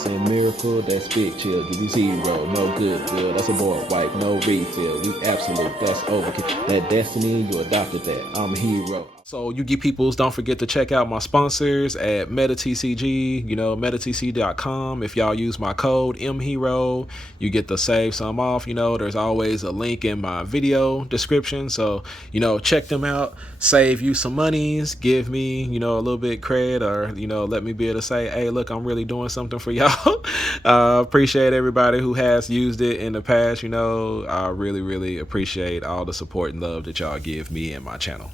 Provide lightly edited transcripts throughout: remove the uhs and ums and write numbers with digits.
Saying miracle, that's big chill. Give you zero, no good, good. That's a board wipe, no refill. We absolute, that's overkill. That destiny, you adopted that. I'm a hero. So you peoples, don't forget to check out my sponsors at META TCG, metatcg.com. If y'all use my code MHero, you get to save some off. There's always a link in my video description. So, check them out, save you some monies, give me, a little bit cred, or, let me be able to say, hey, look, I'm really doing something for y'all. Appreciate everybody who has used it in the past. I really, really appreciate all the support and love that y'all give me and my channel.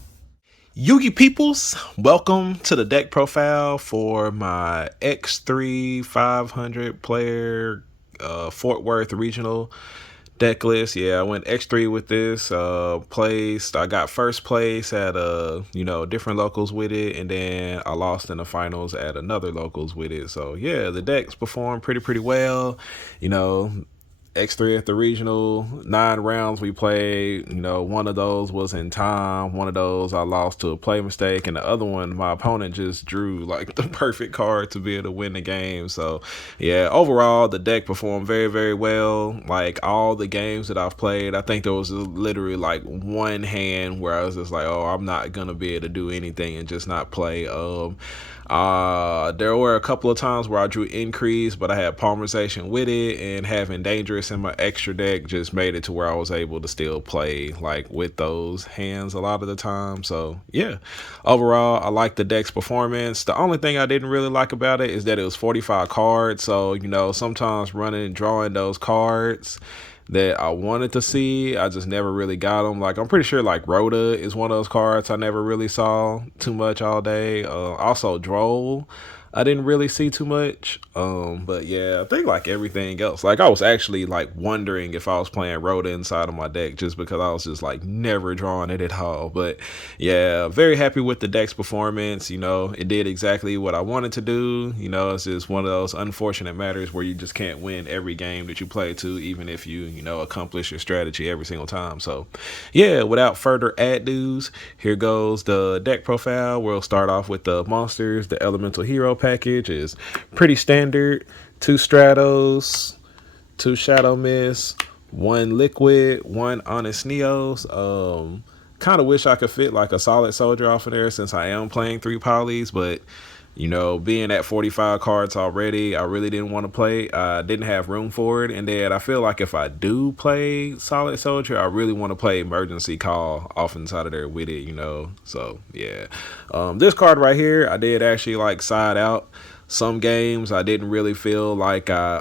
Yugi peoples, welcome to the deck profile for my X3 500 player Fort Worth regional deck list. Yeah, I went X3 with this. I got first place at different locals with it, and then I lost in the finals at another locals with it. So yeah, the decks performed pretty well. X3 at the regional, 9 rounds we played. One of those was in time. One of those I lost to a play mistake, and the other one, my opponent just drew like the perfect card to be able to win the game. So yeah, overall the deck performed very well. Like all the games that I've played, I think there was literally like one hand where I was just like, oh, I'm not gonna be able to do anything and just not play. There were a couple of times where I drew increase, but I had polymerization with it, and having dangerous in my extra deck just made it to where I was able to still play like with those hands a lot of the time. So yeah, overall I like the deck's performance. The only thing I didn't really like about it is that it was 45 cards. So sometimes running and drawing those cards that I wanted to see, I just never really got them. Like I'm pretty sure like Rhoda is one of those cards I never really saw too much all day. Also Droll, I didn't really see too much. But yeah, I think like everything else, like I was actually like wondering if I was playing Rhoda inside of my deck just because I was just like never drawing it at all. But yeah, very happy with the deck's performance. It did exactly what I wanted to do. It's just one of those unfortunate matters where you just can't win every game that you play to, even if you accomplish your strategy every single time. So yeah, without further ado, here goes the deck profile. We'll start off with the monsters. The Elemental Hero package is pretty standard: 2 Stratos, 2 Shadow Mist, 1 Liquid, 1 Honest Neos. Kind of wish I could fit like a Solid Soldier off of there since I am playing 3 polys, but being at 45 cards already, I really didn't want to play. I didn't have room for it. And then I feel like if I do play Solid Soldier, I really want to play Emergency Call off inside of there with it, So yeah. This card right here, I did actually like side out. Some games I didn't really feel like I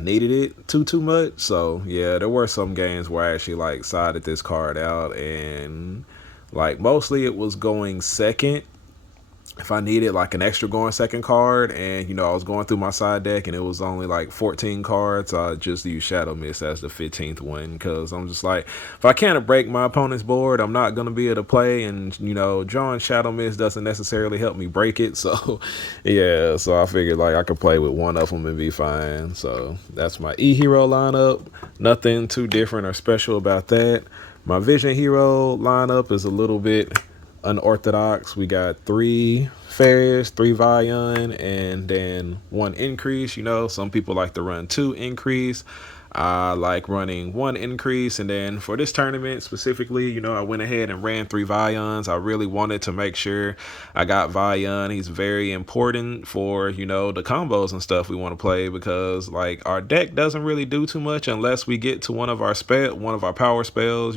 needed it too much. So yeah, there were some games where I actually like sided this card out, and like mostly it was going second if I needed like an extra going second card. And I was going through my side deck and it was only like 14 cards. I just use Shadow Mist as the 15th one, because I'm just like, if I can't break my opponent's board, I'm not gonna be able to play. And drawing Shadow Mist doesn't necessarily help me break it. So yeah, so I figured like I could play with one of them and be fine. So that's my E-Hero lineup. Nothing too different or special about that. My Vision Hero lineup is a little bit unorthodox. We got 3 Ferris, 3 Vion, and then 1 increase. Some people like to run 2 increase. I like running 1 increase. And then for this tournament specifically, I went ahead and ran 3 Vions. I really wanted to make sure I got Vion. He's very important for, the combos and stuff we want to play, because like our deck doesn't really do too much unless we get to one of our power spells,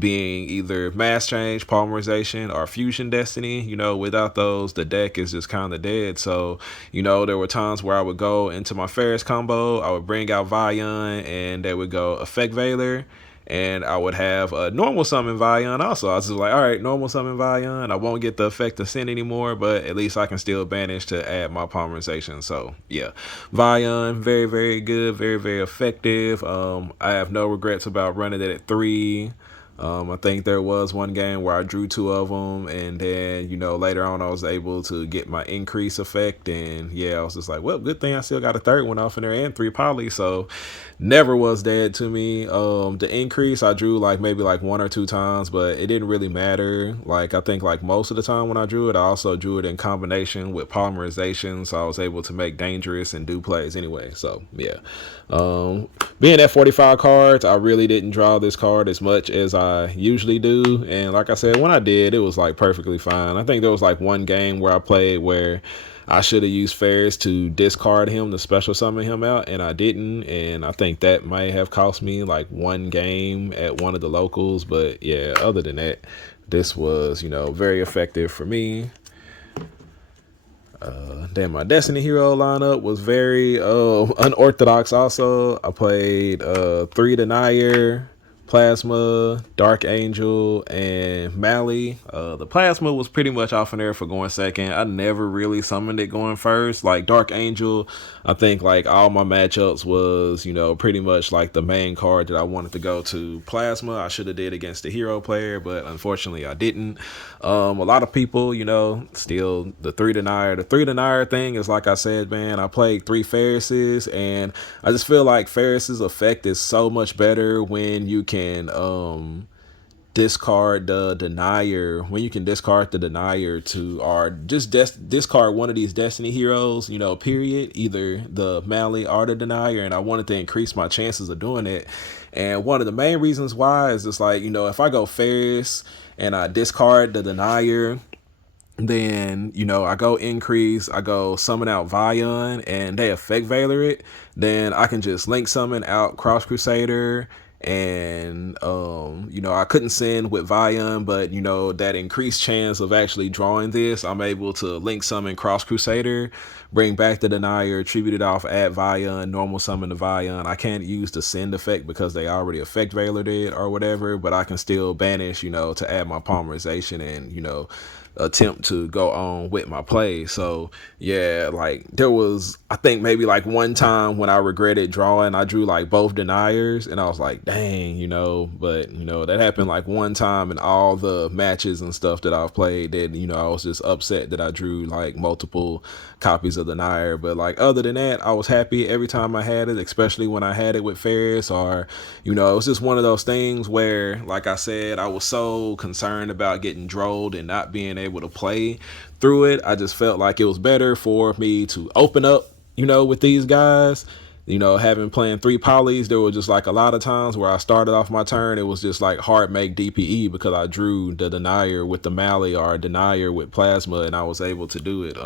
being either mass change, polymerization, or fusion destiny. Without those, the deck is just kind of dead. So there were times where I would go into my Ferris combo, I would bring out Vion, and they would go Effect Veiler, and I would have a normal summon Vion also. I was just like, all right, normal summon Vion. I won't get the effect of Sin anymore, but at least I can still manage to add my polymerization. So yeah, Vion, very good, very effective. I have no regrets about running it at 3. I think there was one game where I drew two of them, and then later on I was able to get my increase effect, and yeah, I was just like, well, good thing I still got a third one off in there and three poly, so never was dead to me. The increase I drew like maybe like one or two times, but it didn't really matter. Like I think like most of the time when I drew it, I also drew it in combination with polymerization, so I was able to make dangerous and do plays anyway. So yeah, being at 45 cards, I really didn't draw this card as much as I usually do, and like I said, when I did, it was like perfectly fine. I think there was like one game where I played where I should have used Ferris to discard him to special summon him out, and I didn't, and I think that might have cost me like one game at one of the locals. But yeah, other than that, this was very effective for me. Then my Destiny Hero lineup was very unorthodox also. I played 3 Denier, Plasma, Dark Angel, and Mally. The Plasma was pretty much off in there for going second. I never really summoned it going first. Like Dark Angel, I think like all my matchups was, pretty much like the main card that I wanted to go to. Plasma, I should have did against the hero player, but unfortunately I didn't. A lot of people, still the 3 Denier. The 3 Denier thing is like I said, man, I played 3 Ferrises, and I just feel like Ferris's effect is so much better when you can discard the Denier, when you can discard the Denier to, or just discard one of these Destiny heroes, period, either the Mally or the Denier, and I wanted to increase my chances of doing it. And one of the main reasons why is just like, if I go Ferris and I discard the Denier, then I go increase, I go summon out Vion, and they effect Veiler it, then I can just link summon out Cross Crusader, and I couldn't send with Vion, but that increased chance of actually drawing this, I'm able to link summon Cross Crusader, bring back the Denier, tribute it off, add Vion, normal summon the Vion. I can't use the send effect because they already effect Veiler it or whatever, but I can still banish to add my polymerization and attempt to go on with my play. So yeah, like there was, I think maybe like one time when I regretted drawing, I drew like both Deniers, and I was like, dang, but that happened like one time in all the matches and stuff that I've played, that I was just upset that I drew like multiple copies of Denier. But like other than that, I was happy every time I had it, especially when I had it with Ferris, or it was just one of those things where, like I said, I was so concerned about getting drolled and not being able to play through it. I just felt like it was better for me to open up, with these guys. Having playing 3 polys, there was just like a lot of times where I started off my turn, it was just like hard make DPE because I drew the Denier with the Mally or Denier with Plasma, and I was able to do it.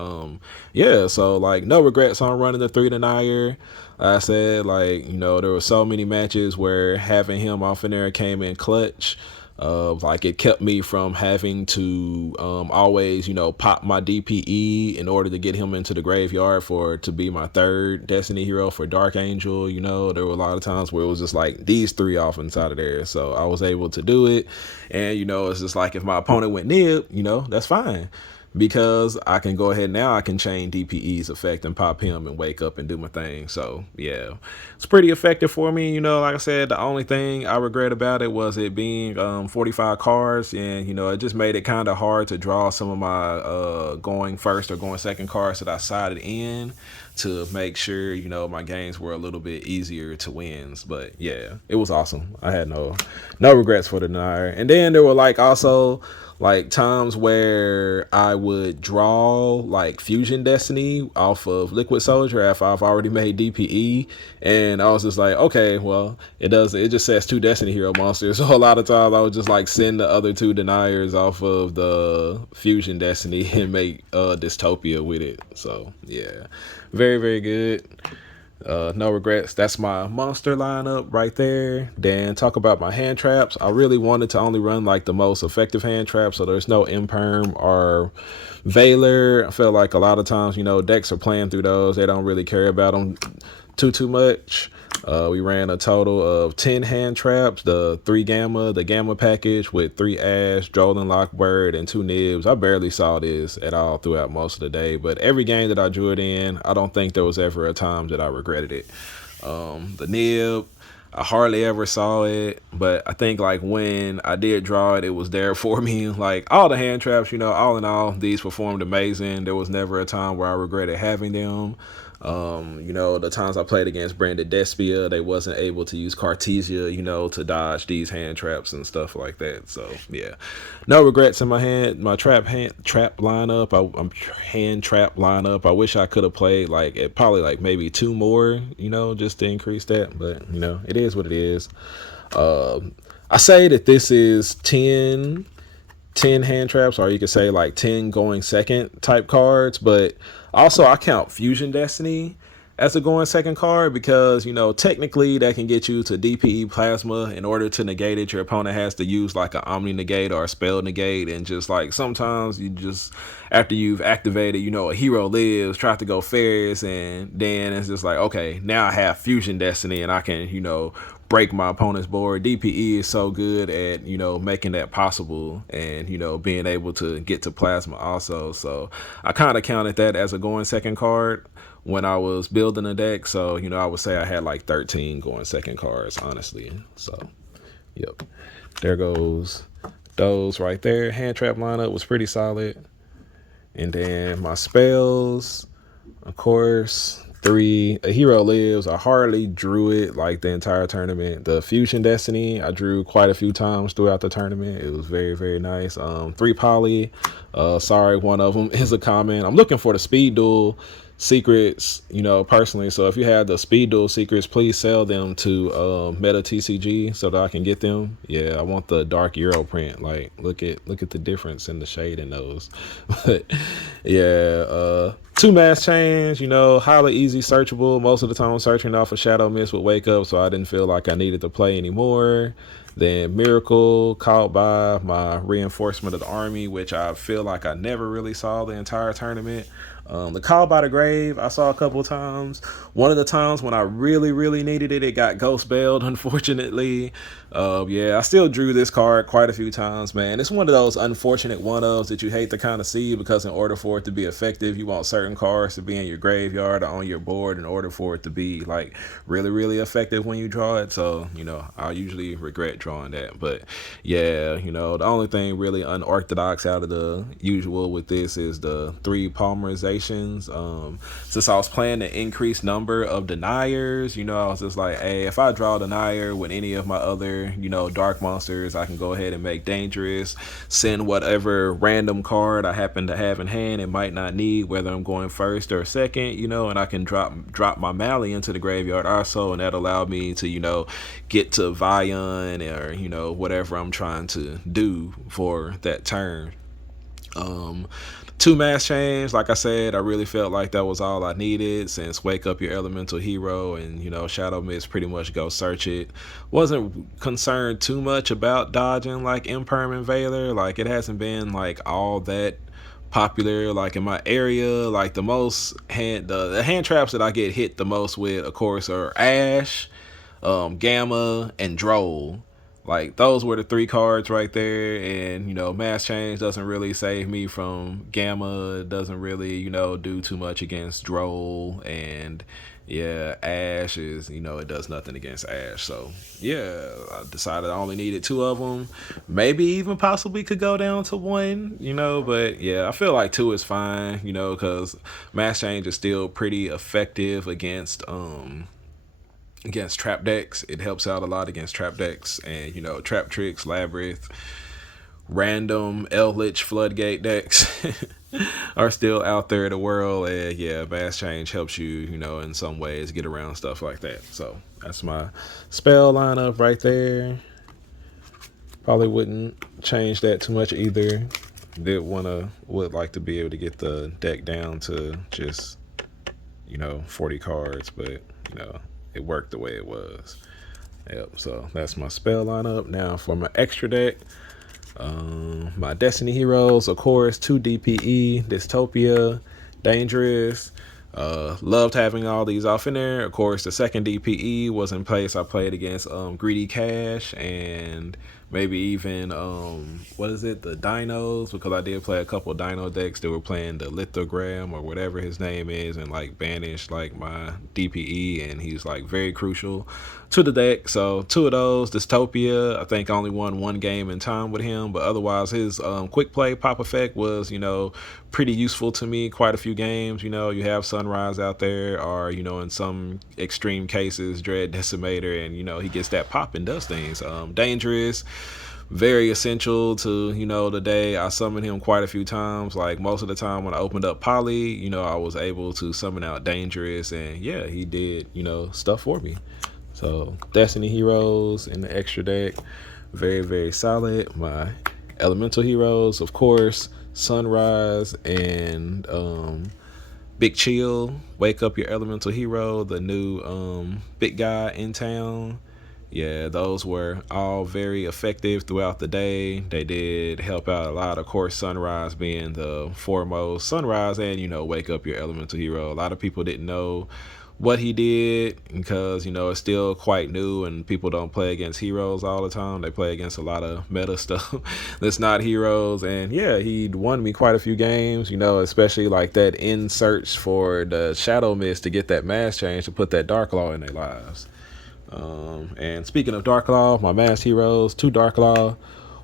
Yeah, so like no regrets on running the 3 Denier. I said, like, there were so many matches where having him off in there came in clutch. Like it kept me from having to always pop my DPE in order to get him into the graveyard to be my third Destiny hero for Dark Angel. There were a lot of times where it was just like these 3 off inside of there, so I was able to do it. And it's just like if my opponent went Nib, that's fine, because I can go ahead now, I can chain DPE's effect and pop him and wake up and do my thing. So yeah, it's pretty effective for me. Like I said, the only thing I regret about it was it being 45 cards, and it just made it kind of hard to draw some of my going first or going second cards that I sided in to make sure my games were a little bit easier to wins. But yeah, it was awesome. I had no regrets for the Denier. And then there were like also like times where I would draw like Fusion Destiny off of Liquid Soldier after I've already made DPE, and I was just like, okay, well, it just says 2 Destiny hero monsters, so a lot of times I would just like send the other 2 Deniers off of the Fusion Destiny and make Dystopia with it. So yeah, very, very good. No regrets. That's my monster lineup right there. Then talk about my hand traps. I really wanted to only run like the most effective hand traps, so there's no Imperm or Veiler. I feel like a lot of times, decks are playing through those. They don't really care about them too much. We ran a total of 10 hand traps, the gamma package with 3 Ash, Droll and Lockbird, and 2 Nibs. I barely saw this at all throughout most of the day, but every game that I drew it in, I don't think there was ever a time that I regretted it. The Nib, I hardly ever saw it, but I think like when I did draw it, it was there for me. Like all the hand traps, all in all, these performed amazing. There was never a time where I regretted having them. The times I played against Branded Despia, they wasn't able to use Cartesia, to dodge these hand traps and stuff like that. So yeah, no regrets in my trap lineup. I'm hand trap lineup. I wish I could have played like it probably like maybe two more, just to increase that. But it is what it is. I say that this is 10 hand traps, or you could say like 10 going second type cards. But also I count Fusion Destiny as a going second card because technically that can get you to DPE plasma. In order to negate it, your opponent has to use like an Omni negate or a spell negate, and just like sometimes you just, after you've activated a hero lives, try to go Ferris, and then it's just like, okay, now I have Fusion Destiny and I can break my opponent's board. DPE is so good at making that possible, and being able to get to plasma also. So I kind of counted that as a going second card when I was building a deck. So I would say I had like 13 going second cards, honestly. So yep, there goes those right there. Hand trap lineup was pretty solid. And then my spells, of course, 3. A hero lives. I hardly drew it like the entire tournament. The Fusion Destiny I drew quite a few times throughout the tournament. It was very, very nice. 3 poly. Sorry, one of them is a common. I'm looking for the speed duel secrets, personally. So if you have the speed duel secrets, please sell them to META TCG so that I can get them. Yeah, I want the dark Euro print. Like, look at the difference in the shade in those. But yeah, 2 mass chains, highly easy searchable. Most of the time I'm searching off a Shadow Mist with Wake Up, so I didn't feel like I needed to play anymore. Then Miracle, caught by my reinforcement of the army, which I feel like I never really saw the entire tournament. The Call by the Grave I saw a couple of times. One of the times when I really, really needed it, it got ghost bailed, unfortunately. Yeah, I still drew this card quite a few times, man. It's one of those unfortunate one-ofs that you hate to kind of see, because in order for it to be effective, you want certain cards to be in your graveyard or on your board in order for it to be like really, really effective when you draw it. So, I usually regret drawing that. But yeah, the only thing really unorthodox out of the usual with this is the 3 Palmerizations. Since I was playing the increased number of deniers, I was just like, hey, if I draw denier with any of my other dark monsters, I can go ahead and make dangerous, send whatever random card I happen to have in hand and might not need, whether I'm going first or second, and I can drop my Mally into the graveyard also, and that allowed me to get to Vion or whatever I'm trying to do for that turn. 2 mass chains, like I said, I really felt like that was all I needed, since Wake Up your elemental hero and Shadow Mist pretty much go search it. Wasn't concerned too much about dodging like Imperm Invader. Like, it hasn't been like all that popular like in my area. Like the hand traps that I get hit the most with, of course, are Ash, Gamma, and Droll. Like, those were the 3 cards right there. And mass change doesn't really save me from Gamma. It doesn't really do too much against Droll. And yeah, Ash is it does nothing against Ash. So yeah, I decided I only needed 2 of them. Maybe even possibly could go down to 1. But yeah, I feel like 2 is fine, because mass change is still pretty effective against trap decks. It helps out a lot against trap decks, and Trap Tricks, Labyrinth, random Eldritch Floodgate decks are still out there in the world. And yeah, mass change helps you in some ways get around stuff like that. So that's my spell lineup right there. Probably wouldn't change that too much either. Would like to be able to get the deck down to just 40 cards, but it worked the way it was. Yep, so that's my spell lineup. Now for my extra deck, my Destiny heroes, of course, 2 DPE, Dystopia, Dangerous. Loved having all these off in there. Of course, the second DPE was in place. I played against Greedy Cash and maybe even what is it, the dinos, because I did play a couple dino decks that were playing the lithogram or whatever his name is, and like banished like my DPE, and he's like very crucial to the deck. So two of those. Dystopia, I think I only won one game in time with him, but otherwise his quick play pop effect was, pretty useful to me quite a few games. You have Sunrise out there, or in some extreme cases Dread Decimator, and he gets that pop and does things. Dangerous, very essential to the day. I summoned him quite a few times. Like most of the time when I opened up Poly, I was able to summon out Dangerous, and yeah, he did stuff for me. So Destiny Heroes in the extra deck, very, very solid. My Elemental Heroes, of course, Sunrise and Big Chill. Wake up your Elemental Hero, the new big guy in town. Yeah, those were all very effective throughout the day. They did help out a lot. Of course, Sunrise being the foremost. Sunrise and, wake up your Elemental Hero. A lot of people didn't know what he did because, it's still quite new and people don't play against heroes all the time. They play against a lot of meta stuff that's not heroes. And yeah, he won me quite a few games, especially like that in search for the Shadow Mist to get that mass change to put that Dark Law in their lives. And speaking of Dark Law, my Masked Heroes, 2 Dark Law,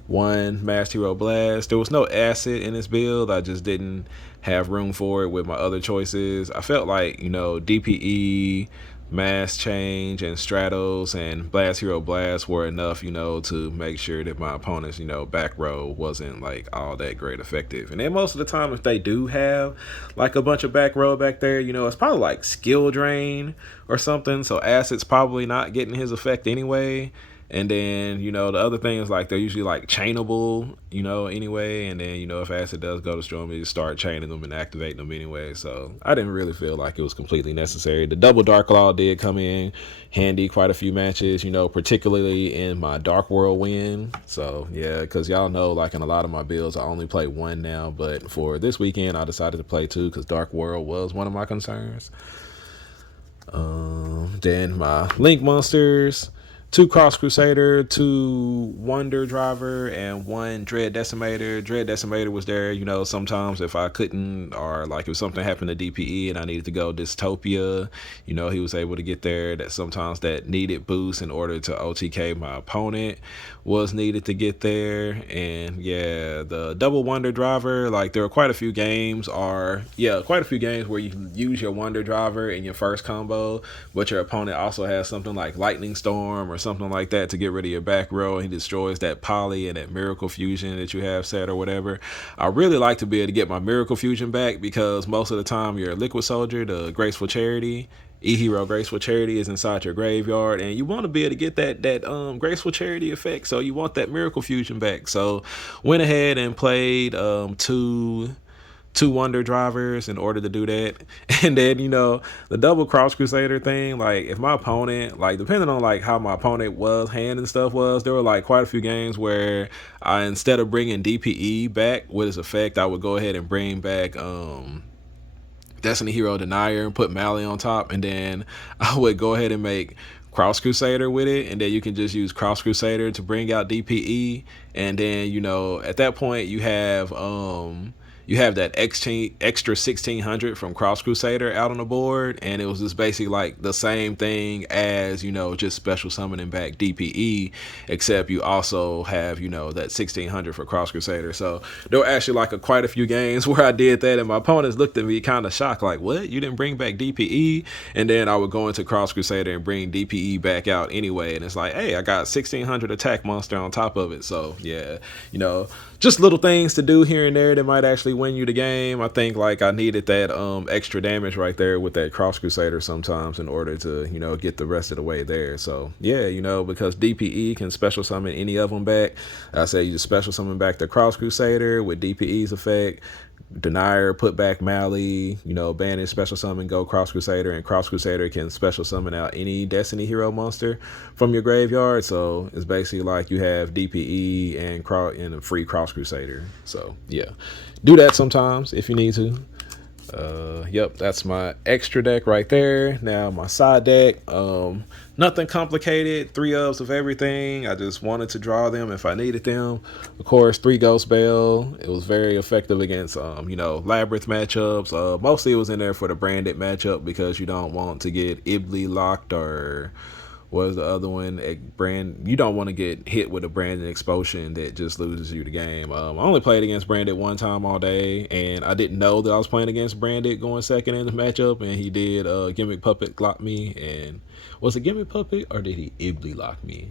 1 Masked Hero Blast. There was no acid in this build. I just didn't have room for it with my other choices. I felt like, DPE, Mass Change, and Stratos and Blast Hero Blast were enough, to make sure that my opponent's, back row wasn't like all that great effective. And then most of the time, if they do have like a bunch of back row back there, it's probably like skill drain or something. So Acid's probably not getting his effect anyway. And then, the other thing is like they're usually like chainable, anyway. And then, if Acid does go to Storm, you just start chaining them and activating them anyway. So I didn't really feel like it was completely necessary. The double Dark Law did come in handy quite a few matches, particularly in my Dark World win. So yeah, because y'all know, like in a lot of my builds, I only play 1 now. But for this weekend, I decided to play 2 because Dark World was one of my concerns. Then my Link monsters. 2 Cross Crusader, 2 Wonder Driver, and 1 Dread Decimator. Dread Decimator was there, sometimes if I couldn't, or like if something happened to DPE and I needed to go Dystopia, he was able to get there. That sometimes that needed boost in order to OTK my opponent was needed to get there. And yeah, the double Wonder Driver, like there are quite a few games where you can use your Wonder Driver in your first combo, but your opponent also has something like Lightning Storm or something like that to get rid of your back row, and he destroys that Poly and that Miracle Fusion that you have set or whatever. I really like to be able to get my Miracle Fusion back because most of the time your Liquid Soldier, the Graceful Charity, E-Hero Graceful Charity is inside your graveyard, and you want to be able to get that Graceful Charity effect, so you want that Miracle Fusion back. So went ahead and played two Wonder Drivers in order to do that. And then, the double Cross Crusader thing, like if my opponent, like depending on like how my opponent was, hand and stuff was, there were like quite a few games where I, instead of bringing DPE back with its effect, I would go ahead and bring back Destiny Hero Denier and put Mally on top, and then I would go ahead and make Cross Crusader with it, and then you can just use Cross Crusader to bring out DPE, and then at that point you have that extra 1600 from Cross Crusader out on the board, and it was just basically like the same thing as just special summoning back DPE, except you also have that 1600 for Cross Crusader. So there were actually like quite a few games where I did that, and my opponents looked at me kind of shocked, like, what, you didn't bring back DPE? And then I would go into Cross Crusader and bring DPE back out anyway, and it's like, hey, I got 1600 attack monster on top of it. So yeah, just little things to do here and there that might actually win you the game. I think like I needed that extra damage right there with that Cross Crusader sometimes in order to get the rest of the way there. So yeah, because DPE can special summon any of them back, I say you just special summon back the Cross Crusader with DPE's effect, Denier, put back Mally, banish, special summon, go Cross Crusader, and Cross Crusader can special summon out any Destiny Hero monster from your graveyard. So it's basically like you have DPE and a free Cross Crusader. So yeah, do that sometimes if you need to. Yep, that's my extra deck right there. Now my side deck, nothing complicated. 3 ups of everything. I just wanted to draw them if I needed them. Of course, 3 Ghost Bell. It was very effective against Labyrinth matchups. Mostly it was in there for the branded matchup because you don't want to get Ibly locked or was the other one you don't want to get hit with a branded expulsion that just loses you the game. I only played against branded one time all day, and I didn't know that I was playing against branded going second in the matchup, and he did gimmick puppet lock me. And was it gimmick puppet or did he ibly lock me?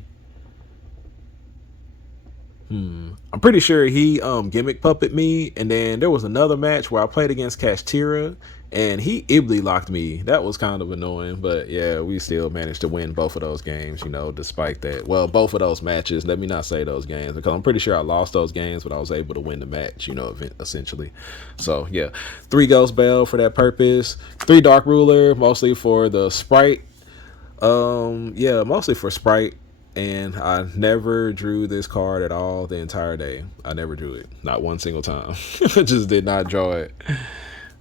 I'm pretty sure he gimmick puppet me, and then there was another match where I played against Kashtira, and he ibly locked me. That was kind of annoying, but yeah, we still managed to win both of those games, despite that. Well, both of those matches. Let me not say those games because I'm pretty sure I lost those games, but I was able to win the match, essentially. So yeah, 3 Ghost Bell for that purpose, 3 Dark Ruler, mostly for the Sprite. Yeah, mostly for Sprite. And I never drew this card at all the entire day. I never drew it, not one single time. I just did not draw it.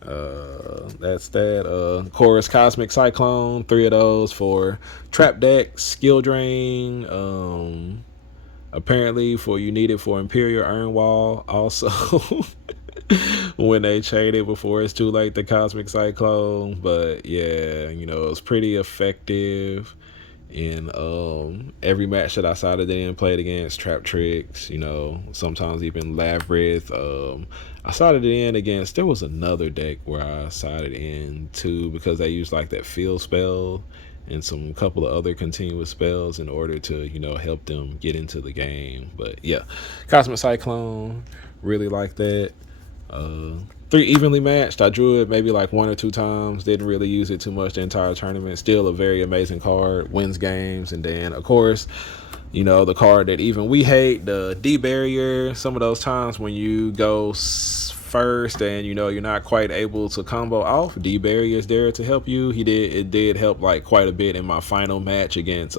That's that. Chorus Cosmic Cyclone, 3 of those for Trap Deck, Skill Drain. Apparently for you need it for Imperial Urn Wall. Also, when they chain it before it's too late, the Cosmic Cyclone. But yeah, it was pretty effective in every match that I sided in, played against Trap Tricks, sometimes even Labyrinth. I sided in against, there was another deck where I sided in too because they used like that field spell and some couple of other continuous spells in order to, help them get into the game. But yeah, Cosmic Cyclone, really like that. 3 evenly matched. I drew it maybe like 1 or 2 times. Didn't really use it too much the entire tournament. Still a very amazing card. Wins games. And then, of course, the card that even we hate, the D barrier. Some of those times when you go first and you're not quite able to combo off, D barrier is there to help you. It did help like quite a bit in my final match against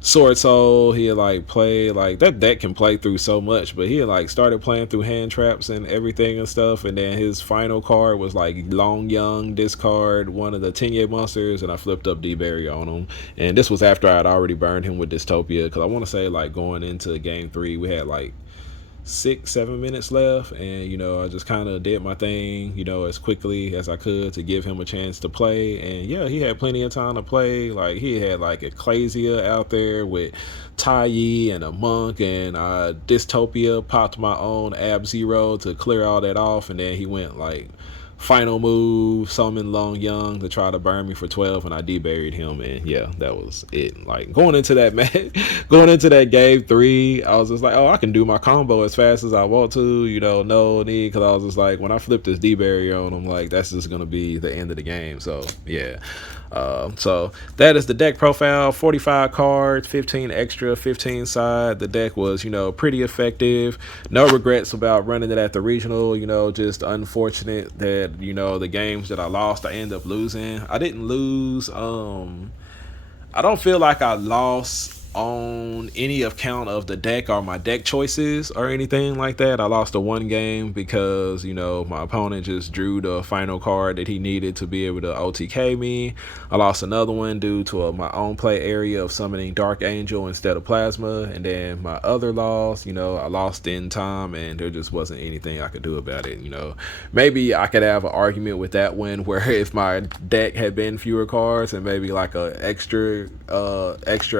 Sword Soul. He had like played like that deck can play through so much, but he had like started playing through hand traps and everything and stuff, and then his final card was like Long Young discard one of the Tenye monsters, and I flipped up D Barrier on him. And this was after I had already burned him with Dystopia, because I want to say like going into game 3 we had like 6-7 minutes left, and I just kind of did my thing as quickly as I could to give him a chance to play. And yeah, he had plenty of time to play. Like he had like Ecclesia out there with Tai and a monk, and Dystopia popped my own Ab Zero to clear all that off, and then he went like final move, summon Long Young to try to burn me for 12, and I deburied him. And yeah, that was it. Like going into that match, going into that game 3, I was just like, oh, I can do my combo as fast as I want to, no need, because I was just like, when I flip this D-barrier on him, like that's just gonna be the end of the game. So yeah. So that is the deck profile. 45 cards, 15 extra, 15 side. The deck was, pretty effective. No regrets about running it at the regional. Just unfortunate that, the games that I lost, I end up losing. I didn't lose. I don't feel like I lost on any account of the deck or my deck choices or anything like that. I lost the one game because my opponent just drew the final card that he needed to be able to OTK me. I lost another one due to my own play area of summoning Dark Angel instead of Plasma. And then my other loss, I lost in time, and there just wasn't anything I could do about it. Maybe I could have an argument with that one where if my deck had been fewer cards and maybe like a extra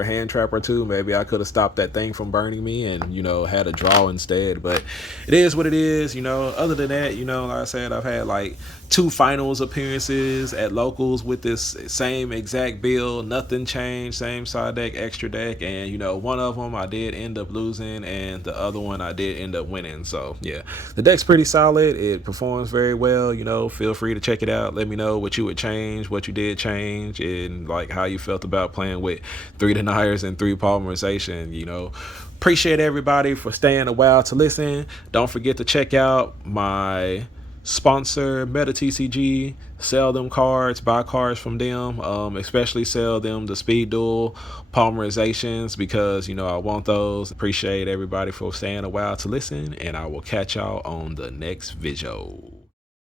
hand trap or two, maybe I could have stopped that thing from burning me and had a draw instead. But it is what it is. Other than that, like I said, I've had like 2 finals appearances at locals with this same exact build. Nothing changed. Same side deck, extra deck, and one of them I did end up losing, and the other one I did end up winning. So yeah, the deck's pretty solid. It performs very well. Feel free to check it out. Let me know what you would change, what you did change, and like how you felt about playing with 3 deniers and 3 polymerization. Appreciate everybody for staying a while to listen. Don't forget to check out my sponsor, META TCG. Sell them cards, buy cards from them, especially sell them the speed duel polymerizations, because I want those. Appreciate everybody for staying a while to listen, and I will catch y'all on the next video.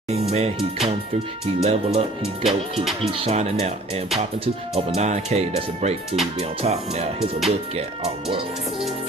Man, he come through, he level up, he go cool, he shining out and popping too. Over 9K, that's a breakthrough. Be on top now. Here's a look at our world.